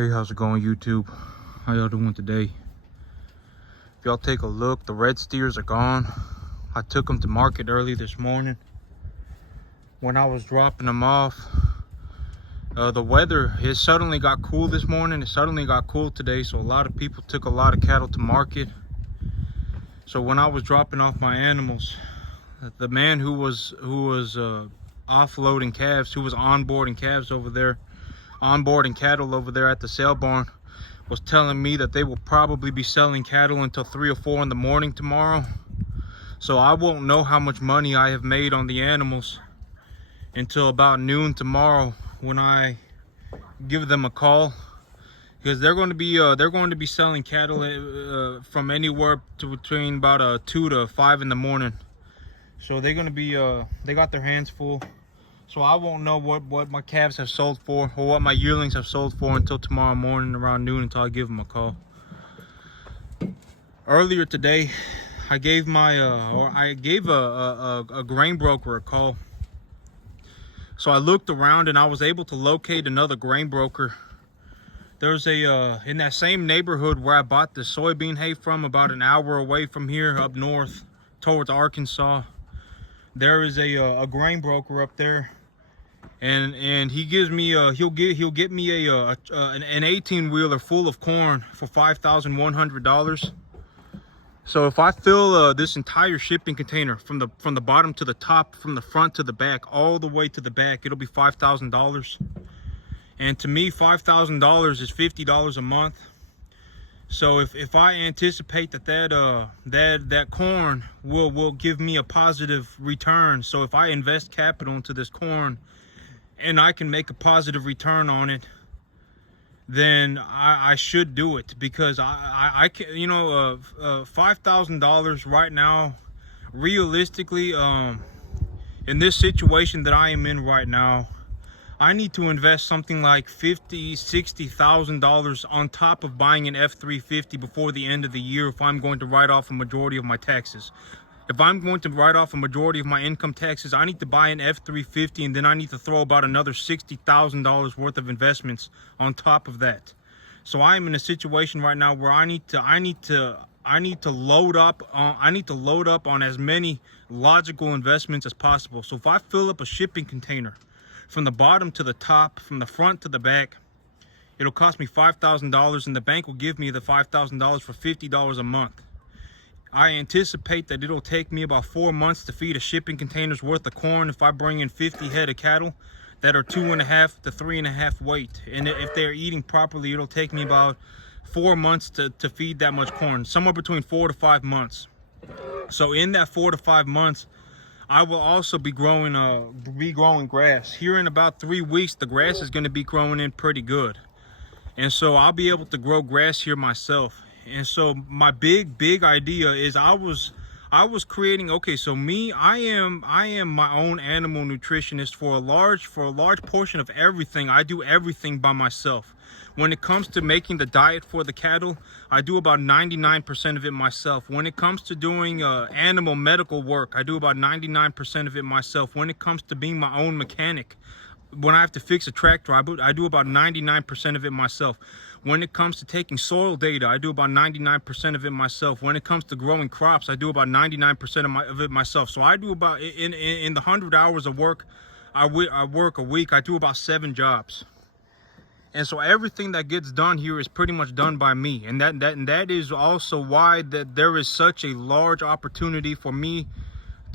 Hey, how's it going, YouTube? How y'all doing today? If y'all take a look, the red steers are gone. I took them to market early this morning. When I was dropping them off, the weather, it suddenly got cool this morning. It suddenly got cool today, so a lot of people took a lot of cattle to market. So when I was dropping off my animals, the man who was offloading calves, who was onboarding calves over there, onboarding cattle over there at the sale barn, was telling me that they will probably be selling cattle until 3 or 4 in the morning tomorrow. So I won't know how much money I have made on the animals until about noon tomorrow when I give them a call, because they're going to be selling cattle from anywhere to between about 2 to 5 in the morning. So they're going to be they got their hands full. So I won't know what my calves have sold for or what my yearlings have sold for until tomorrow morning around noon, until I give them a call. Earlier today, I gave a grain broker a call. So I looked around and I was able to locate another grain broker. There's in that same neighborhood where I bought the soybean hay from, about an hour away from here, up north towards Arkansas. There is a grain broker up there. And he gives me he'll get me an 18-wheeler full of corn for $5,100. So if I fill this entire shipping container from the bottom to the top, from the front to the back, all the way to the back, it'll be $5,000. And to me, $5,000 is $50 a month. So if I anticipate that corn will give me a positive return, so if I invest capital into this corn and I can make a positive return on it, then I should do it, because I can, you know, $5,000 right now, realistically, in this situation that I am in right now, I need to invest something like $50,000-$60,000 on top of buying an F-350 before the end of the year if I'm going to write off a majority of my taxes. If I'm going to write off a majority of my income taxes, I need to buy an F-350, and then I need to throw about another $60,000 worth of investments on top of that. So I am in a situation right now where I need to load up on as many logical investments as possible. So if I fill up a shipping container from the bottom to the top, from the front to the back, it'll cost me $5,000, and the bank will give me the $5,000 for $50 a month. I anticipate that it'll take me about 4 months to feed a shipping container's worth of corn if I bring in 50 head of cattle that are 2.5 to 3.5 weight. And if they're eating properly, it'll take me about 4 months to feed that much corn, somewhere between 4 to 5 months. So in that 4 to 5 months, I will also be growing grass. Here in about 3 weeks, the grass is going to be growing in pretty good. And so I'll be able to grow grass here myself. And so my big idea is I was creating, okay, so me, I am my own animal nutritionist for a large portion of everything. I do everything by myself. When it comes to making the diet for the cattle, I do about 99% of it myself. When it comes to doing animal medical work, I do about 99% of it myself. When it comes to being my own mechanic, when I have to fix a tractor, I do about 99% of it myself. When it comes to taking soil data, I do about 99% of it myself. When it comes to growing crops, I do about 99% of it myself. So I do about, in the 100 hours of work I work a week, I do about 7 jobs. And so everything that gets done here is pretty much done by me. And that is also why that there is such a large opportunity for me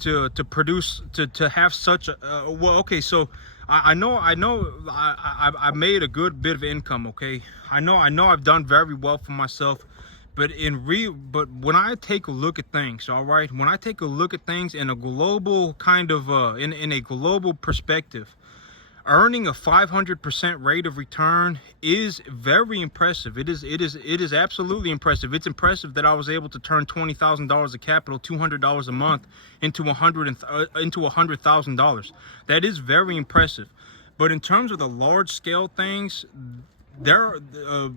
to produce, to have such a well, okay, so I know I made a good bit of income, okay? I know I've done very well for myself, but when I take a look at things, all right, when I take a look at things in a global kind of in a global perspective, earning a 500% rate of return is very impressive. It is absolutely impressive. It's impressive that I was able to turn $20,000 of capital, $200 a month, into $100,000. That is very impressive. But in terms of the large scale things, there are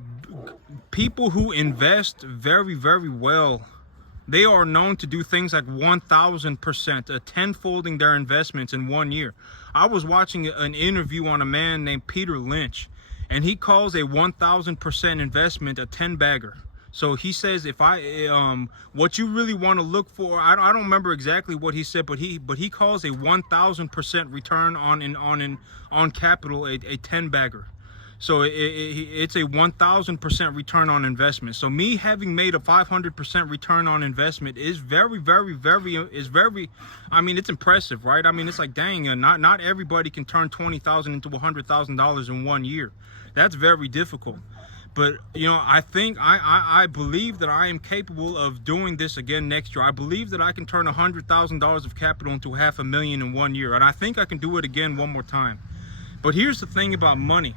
people who invest very well. They are known to do things like 1,000%, tenfolding their investments in 1 year. I was watching an interview on a man named Peter Lynch, and he calls a 1,000% investment a 10 bagger. So he says, if what you really want to look for, I don't remember exactly what he said, but he calls a 1,000% return on capital a 10 bagger. So it's a 1,000% return on investment. So me having made a 500% return on investment is very, I mean, it's impressive, right? I mean, it's like, dang, not everybody can turn $20,000 into $100,000 in 1 year. That's very difficult. But, you know, I believe that I am capable of doing this again next year. I believe that I can turn $100,000 of capital into $500,000 in 1 year. And I think I can do it again one more time. But here's the thing about money,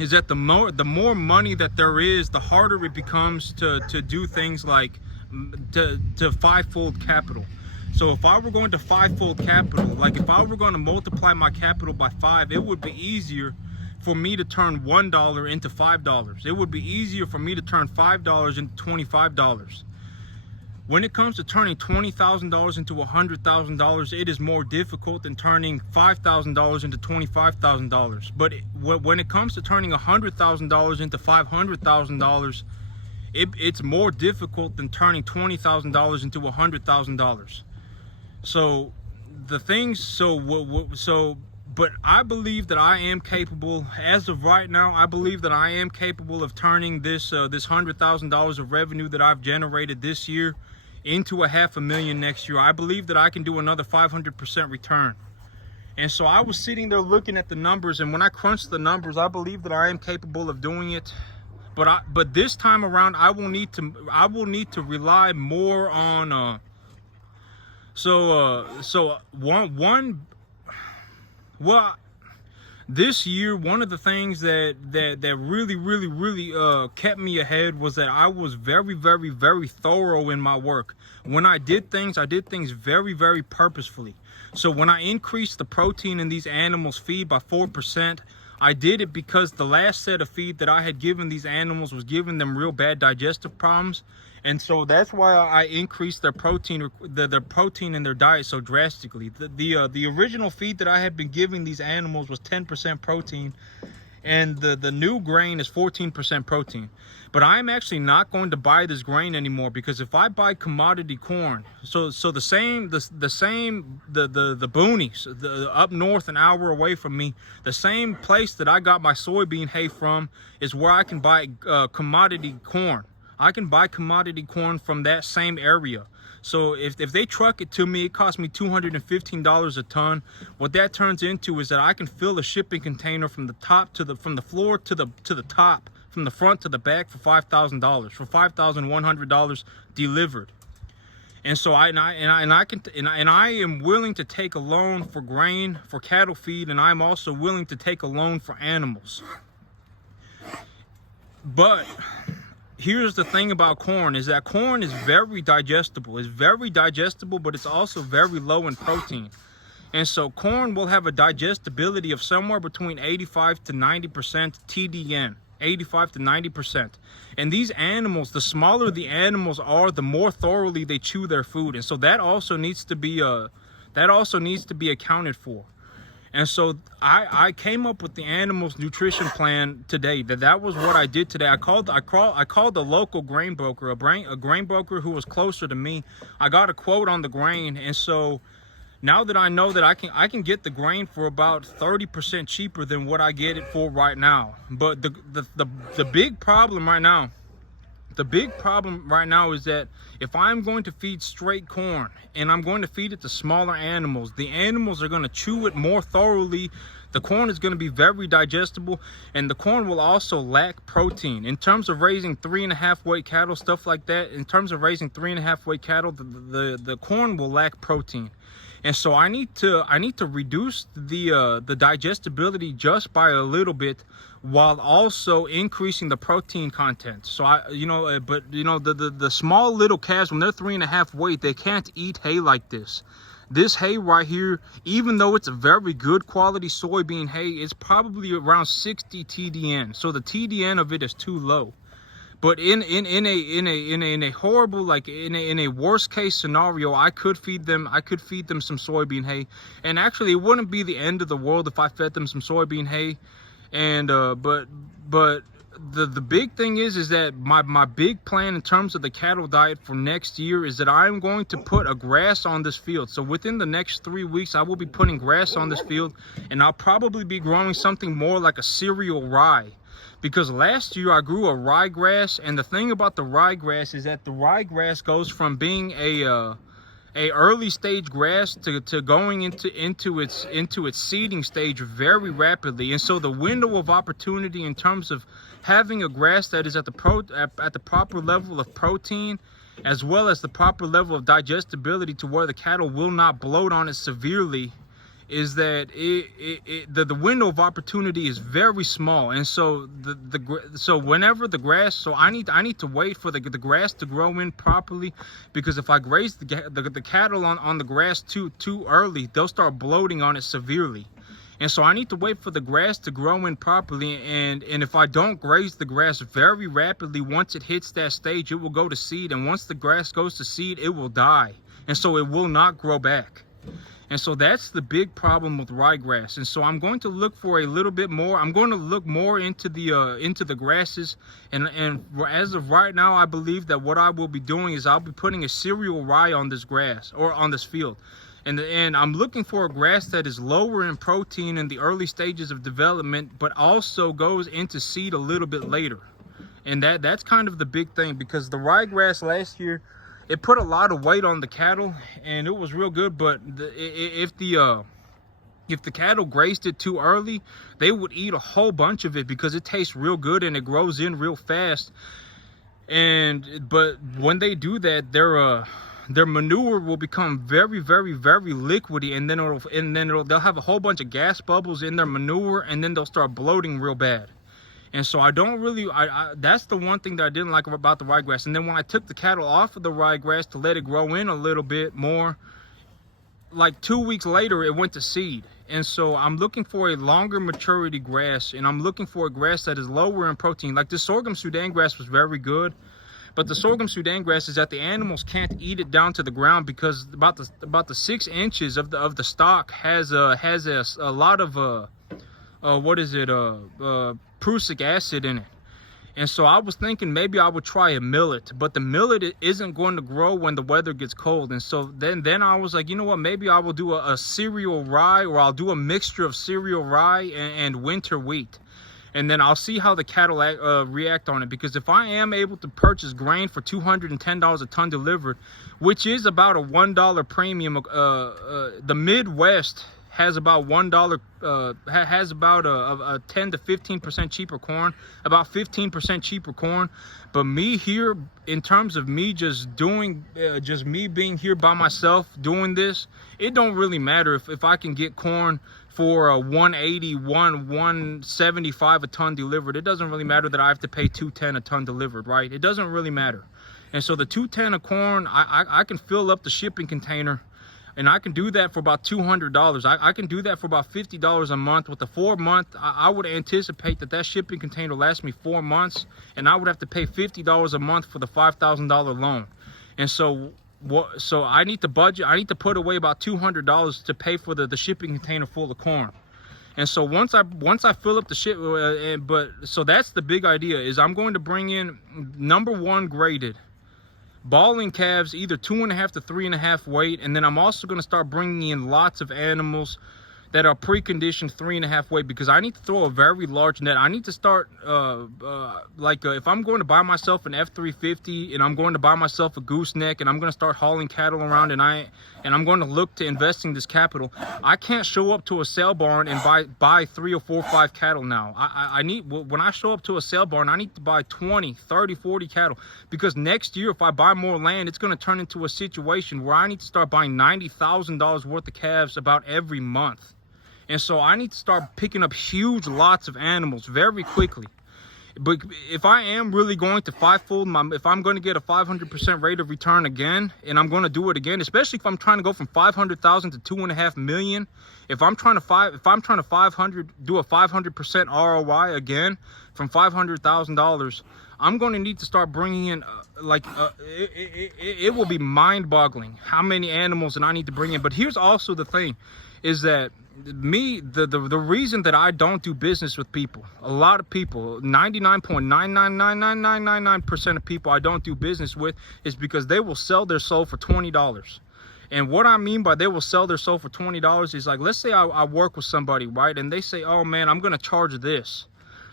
is that the more money that there is, the harder it becomes to do things like to fivefold capital. So if I were going to fivefold capital, like if I were going to multiply my capital by 5, it would be easier for me to turn $1 into $5. It would be easier for me to turn $5 into $25. When it comes to turning $20,000 into $100,000, it is more difficult than turning $5,000 into $25,000. But when it comes to turning $100,000 into $500,000, it's more difficult than turning $20,000 into $100,000. So the things, but I believe that I am capable, as of right now, I believe that I am capable of turning this $100,000 of revenue that I've generated this year into $500,000 next year. I believe that I can do another 500% return. And so I was sitting there looking at the numbers, and when I crunched the numbers, I believe that I am capable of doing it. But this time around, I will need to rely more on this year, one of the things that really kept me ahead was that I was very thorough in my work. When I did things very purposefully. So when I increased the protein in these animals' feed by 4%, I did it because the last set of feed that I had given these animals was giving them real bad digestive problems. And so that's why I increased their protein, the protein in their diet so drastically. The original feed that I had been giving these animals was 10% protein, and the new grain is 14% protein. But I'm actually not going to buy this grain anymore, because if I buy commodity corn, so the boonies, up north an hour away from me, the same place that I got my soybean hay from is where I can buy commodity corn. I can buy commodity corn from that same area. So if they truck it to me, it costs me $215 a ton. What that turns into is that I can fill a shipping container from the top to from the floor to the top, from the front to the back for $5,000, for $5,100 delivered. And so I am willing to take a loan for grain, for cattle feed, and I'm also willing to take a loan for animals. But here's the thing about corn, is that corn is very digestible. It's very digestible, but it's also very low in protein. And so corn will have a digestibility of somewhere between 85 to 90% TDN, 85 to 90%. And these animals, the smaller the animals are, the more thoroughly they chew their food. And so that also needs to be accounted for. And so I came up with the animals nutrition plan today. That was what I did today. I called the local grain broker, a grain broker who was closer to me. I got a quote on the grain, and so now that I know that I can get the grain for about 30% cheaper than what I get it for right now. But the big problem right now, is that if I'm going to feed straight corn and I'm going to feed it to smaller animals, the animals are going to chew it more thoroughly. The corn is going to be very digestible, and the corn will also lack protein. In terms of raising 3.5 weight cattle, stuff like that, in terms of raising 3.5 weight cattle, the corn will lack protein. And so I need to reduce the digestibility just by a little bit, while also increasing the protein content. So the small little calves, when they're 3.5 weight, they can't eat hay like this. This hay right here, even though it's a very good quality soybean hay, it's probably around 60 TDN. So the TDN of it is too low. But in a horrible, like in a worst case scenario, I could feed them some soybean hay, and actually it wouldn't be the end of the world if I fed them some soybean hay. And but the big thing is that my big plan in terms of the cattle diet for next year is that I'm going to put a grass on this field. So within the next 3 weeks, I will be putting grass on this field, and I'll probably be growing something more like a cereal rye. Because last year I grew a ryegrass, and the thing about the ryegrass is that the ryegrass goes from being a early stage grass to going into its seeding stage very rapidly. And so the window of opportunity in terms of having a grass that is at the proper level of protein, as well as the proper level of digestibility to where the cattle will not bloat on it severely, is that the window of opportunity is very small. And so so whenever the grass, so I need to wait for the grass to grow in properly, because if I graze the cattle on the grass too early, they'll start bloating on it severely. And so I need to wait for the grass to grow in properly, and if I don't graze the grass very rapidly, once it hits that stage, it will go to seed, and once the grass goes to seed, it will die, and so it will not grow back. And so that's the big problem with ryegrass. And so I'm going to look for a little bit more. I'm going to look more into the grasses. And as of right now, I believe that what I will be doing is I'll be putting a cereal rye on this grass, or on this field. And I'm looking for a grass that is lower in protein in the early stages of development, but also goes into seed a little bit later. And that's kind of the big thing, because the ryegrass last year, it put a lot of weight on the cattle, and it was real good. But if the cattle grazed it too early, they would eat a whole bunch of it because it tastes real good and it grows in real fast. But when they do that, their manure will become very, very, very liquidy, and then they'll have a whole bunch of gas bubbles in their manure, and then they'll start bloating real bad. And so I don't really, that's the one thing that I didn't like about the ryegrass. And then when I took the cattle off of the ryegrass to let it grow in a little bit more, like 2 weeks later, it went to seed. And so I'm looking for a longer maturity grass, and I'm looking for a grass that is lower in protein. Like this sorghum Sudan grass was very good, but the sorghum Sudan grass is that the animals can't eat it down to the ground, because about the 6 inches of the stalk has a lot of prussic acid in it. And so I was thinking maybe I would try a millet, but the millet isn't going to grow when the weather gets cold. And so then I was like, you know what, maybe I will do a cereal rye, or I'll do a mixture of cereal rye and winter wheat. And then I'll see how the cattle react on it. Because if I am able to purchase grain for $210 a ton delivered, which is about a $1 premium, the Midwest has about $1, has about a 10 to 15% cheaper corn, about 15% cheaper corn. But me here, in terms of me just doing, just me being here by myself doing this, it don't really matter if I can get corn for a 180, 175 a ton delivered. It doesn't really matter that I have to pay $210 a ton delivered, right? It doesn't really matter. And so the $210 of corn, I can fill up the shipping container, and I can do that for about $200. I can do that for about $50 a month. With the 4 month, I would anticipate that shipping container lasts me 4 months, and I would have to pay $50 a month for the $5,000 loan. And so I need to budget. I need to put away about $200 to pay for the shipping container full of corn. And so once I fill up the ship, so that's the big idea, is I'm going to bring in #1 graded balling calves, either 2.5 to 3.5 weight. And then I'm also going to start bringing in lots of animals that are preconditioned 3.5 weight, because I need to throw a very large net. I need to start if I'm going to buy myself an F350, and I'm going to buy myself a gooseneck, and I'm going to start hauling cattle around, and I'm going to look to investing this capital, I can't show up to a sale barn and buy 3 or 4 or 5 cattle now. I need, when I show up to a sale barn, I need to buy 20, 30, 40 cattle, because next year, if I buy more land, it's going to turn into a situation where I need to start buying $90,000 worth of calves about every month. And so I need to start picking up huge lots of animals very quickly. But if I am really going to fivefold if I'm going to get a 500% rate of return again, and I'm going to do it again, especially if I'm trying to go from 500,000 to 2.5 million, if I'm trying to do a 500% ROI again from $500,000, I'm going to need to start bringing in it will be mind-boggling how many animals that I need to bring in. But here's also the thing, is that The reason that I don't do business with people, a lot of people, 99.9999999% of people I don't do business with, is because they will sell their soul for $20. And what I mean by they will sell their soul for $20 is like, let's say I work with somebody, right? And they say, oh man, I'm gonna charge this.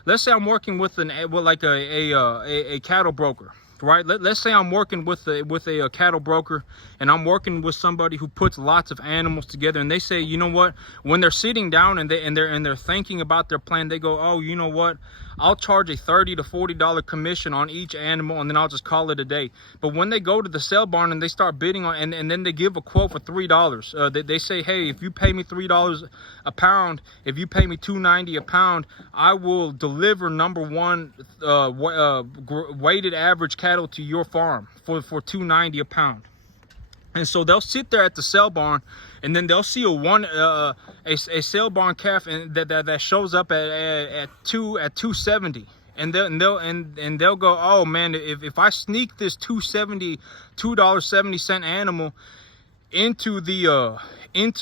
Let's say I'm working with a cattle broker, right? Let's say I'm working with a cattle broker, and I'm working with somebody who puts lots of animals together, and they say, you know what, when they're sitting down and they're thinking about their plan, they go, oh, you know what, I'll charge a $30 to $40 commission on each animal, and then I'll just call it a day. But when they go to the sale barn and they start bidding on, and then they give a quote for $3, they say, hey, if you pay me $3 a pound, if you pay me $2.90 a pound, I will deliver number one weighted average cattle to your farm for $2.90 a pound. And so they'll sit there at the sale barn, and then they'll see a sale barn calf and that shows up at 270, and they'll go, oh man, if I sneak this $2.70 animal into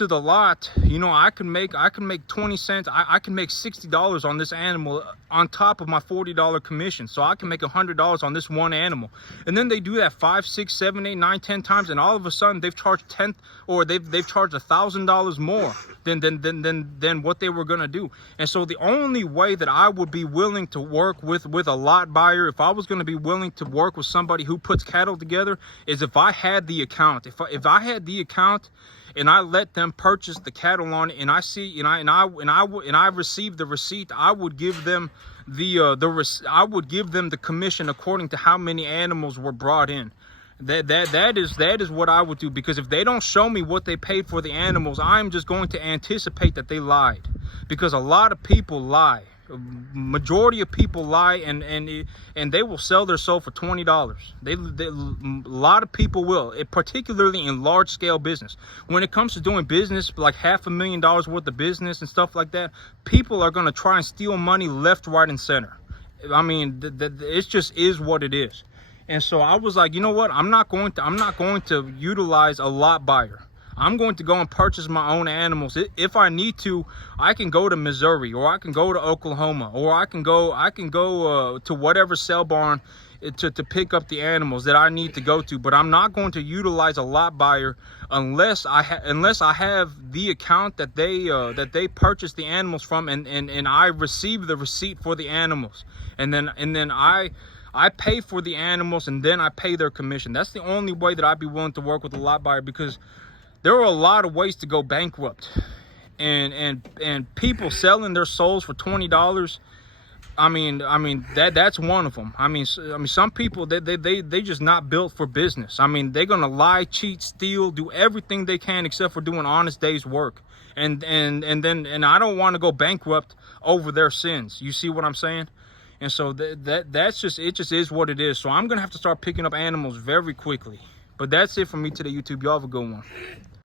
the lot, you know, I can make 20 cents. I can make $60 on this animal on top of my $40 commission. So I can make $100 on this one animal. And then they do that 5, 6, 7, 8, 9, 10 times, and all of a sudden they've charged they've charged $1,000 more than what they were gonna do. And so the only way that I would be willing to work with a lot buyer, if I was gonna be willing to work with somebody who puts cattle together, is if I had the account. If I had the account and I let them purchase the cattle on it, and I see, and I received the receipt, I would give them I would give them the commission according to how many animals were brought in. That is what I would do, because if they don't show me what they paid for the animals, I'm just going to anticipate that they lied, because a lot of people lie. Majority of people lie, and they will sell their soul for $20. A lot of people will, particularly in large scale business. When it comes to doing business like $500,000 worth of business and stuff like that, people are going to try and steal money left, right, and center. I mean, it just is what it is. And so I was like, you know what, I'm not going to utilize a lot buyer. I'm going to go and purchase my own animals. If I need to, I can go to Missouri, or I can go to Oklahoma, or I can go to whatever sale barn to pick up the animals that I need to go to. But I'm not going to utilize a lot buyer unless I have the account that they purchased the animals from, and I receive the receipt for the animals, and then I pay for the animals, and then I pay their commission. That's the only way that I'd be willing to work with a lot buyer, because there are a lot of ways to go bankrupt, and people selling their souls for $20. I mean that's one of them. I mean some people, they just not built for business. I mean, they're gonna lie, cheat, steal, do everything they can except for doing honest day's work. And I don't want to go bankrupt over their sins. You see what I'm saying? And so that's just, it just is what it is. So I'm gonna have to start picking up animals very quickly. But that's it for me today, YouTube. Y'all have a good one.